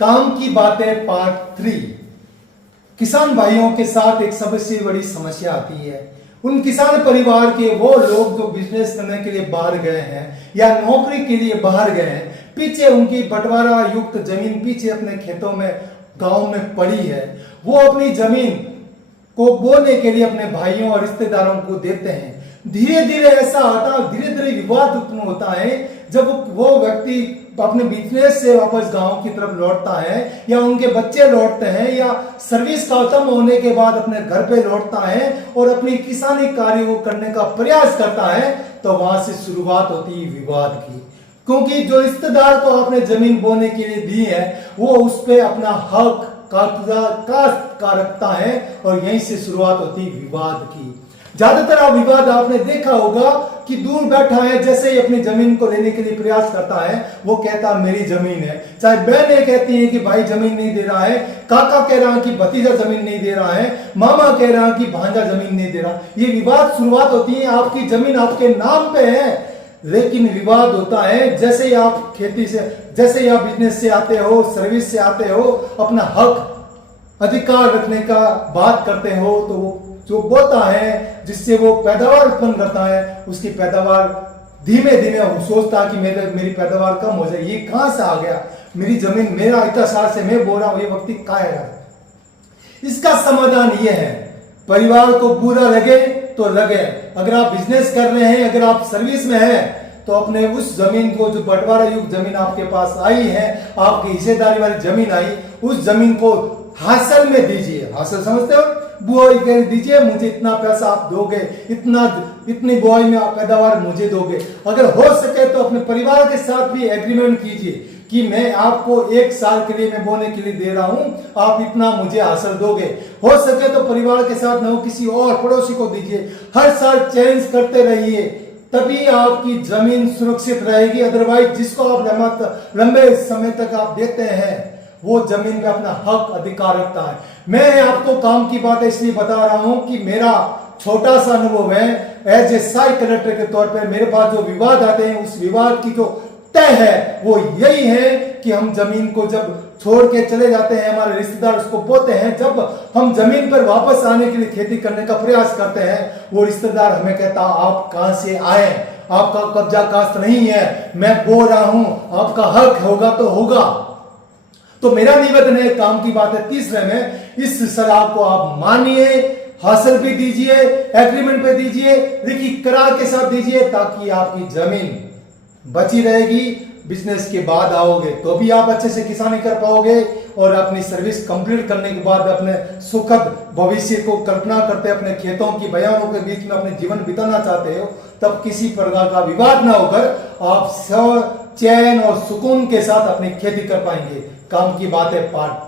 काम की बातें पार्ट 3। किसान भाइयों के साथ एक सबसे बड़ी समस्या आती है। उन किसान परिवार के वो लोग जो बिजनेस करने के लिए बाहर गए हैं या नौकरी के लिए बाहर गए हैं, पीछे उनकी बंटवारा युक्त जमीन पीछे अपने खेतों में गांव में पड़ी है। वो अपनी जमीन को बोने के लिए अपने भाइयों और रिश्तेदारों को देते हैं। धीरे धीरे ऐसा आता, धीरे धीरे विवाद उत्पन्न होता है जब वो व्यक्ति अपने बिजनेस से वापस गांव की तरफ लौटता है या उनके बच्चे लौटते हैं या सर्विस खत्म होने के बाद अपने घर पे लौटता है और अपनी किसानी कार्य को करने का प्रयास करता है, तो वहां से शुरुआत होती है विवाद की। क्योंकि जो रिश्तेदार को आपने जमीन बोने के लिए दी है वो उस पर अपना हक का रखता है और यहीं से शुरुआत होती विवाद की। ज्यादातर विवाद आपने देखा होगा कि दूर बैठा है, जैसे ही अपनी जमीन को लेने के लिए प्रयास करता है वो कहता है मेरी जमीन है। चाहे बहनें कहती हैं कि भाई जमीन नहीं दे रहा है, काका कह रहा है कि भतीजा जमीन नहीं दे रहा है, मामा कह रहा है कि भांजा जमीन नहीं दे रहा। ये विवाद शुरुआत होती है, आपकी जमीन आपके नाम पे है, लेकिन विवाद होता है जैसे ही आप खेती से, जैसे ही आप बिजनेस से आते हो, सर्विस से आते हो, अपना हक अधिकार रखने का बात करते हो, तो वो जो बोता है जिससे वो पैदावार उत्पन्न करता है, उसकी पैदावार धीमे धीमे सोचता है कि मेरी पैदावार कम हो जाए। ये कहां से आ गया, मेरी जमीन मेरा इतना साल से मैं बो रहा हूं, ये व्यक्ति खाएगा। इसका समाधान ये है, परिवार को बुरा लगे तो लगे, अगर आप बिजनेस कर रहे हैं, अगर आप सर्विस में हैं, तो अपने उस जमीन को, जो बंटवारा युक्त जमीन आपके पास आई है, आपकी हिस्सेदारी वाली जमीन आई, उस जमीन को हासिल में दीजिए। हासिल समझते हो, बुआई कर दीजिए, मुझे इतना पैसा आप दोगे, इतनी बुआई में आप पैदावार मुझे दोगे। अगर हो सके तो अपने परिवार के साथ भी एग्रीमेंट कीजिए कि मैं आपको 1 साल के लिए मैं बोने के लिए दे रहा हूं, आप इतना मुझे हासिल दोगे। हो सके तो परिवार के साथ न हो किसी और पड़ोसी को दीजिए। हर साल चेंज करते रहिए, तभी आपकी जमीन सुरक्षित रहेगी। अदरवाइज जिसको आप लंबे समय तक आप देते हैं वो जमीन पे अपना हक अधिकार रखता है। मैं आपको काम की बात इसलिए बता रहा हूं कि मेरा छोटा सा अनुभव है। एज ए सहायक कलेक्टर के तौर पर मेरे पास जो विवाद आते हैं, उस विवाद की जो तय है वो यही है कि हम जमीन को जब छोड़ के चले जाते हैं, हमारे रिश्तेदार उसको बोते हैं, जब हम जमीन पर वापस आने के लिए खेती करने का प्रयास करते हैं, वो रिश्तेदार हमें कहता आप कहां से आए, आपका कब्जा कास्त नहीं है, मैं बो रहा हूं, आपका हक होगा तो होगा। तो मेरा निवेदन है, काम की बात है 3 में, इस सलाह को आप मानिए, हासिल भी दीजिए, एग्रीमेंट पे दीजिए, लिखित करार के साथ दीजिए, ताकि आपकी जमीन बची रहेगी। बिजनेस के बाद आओगे तो भी आप अच्छे से किसानी कर पाओगे और अपनी सर्विस कंप्लीट करने के बाद अपने सुखद भविष्य को कल्पना करते, अपने खेतों की बयानों के बीच में अपने जीवन बिताना चाहते हो, तब किसी प्रकार का विवाद ना होकर आप चैन और सुकून के साथ अपनी खेती कर पाएंगे। काम की बात है पार्ट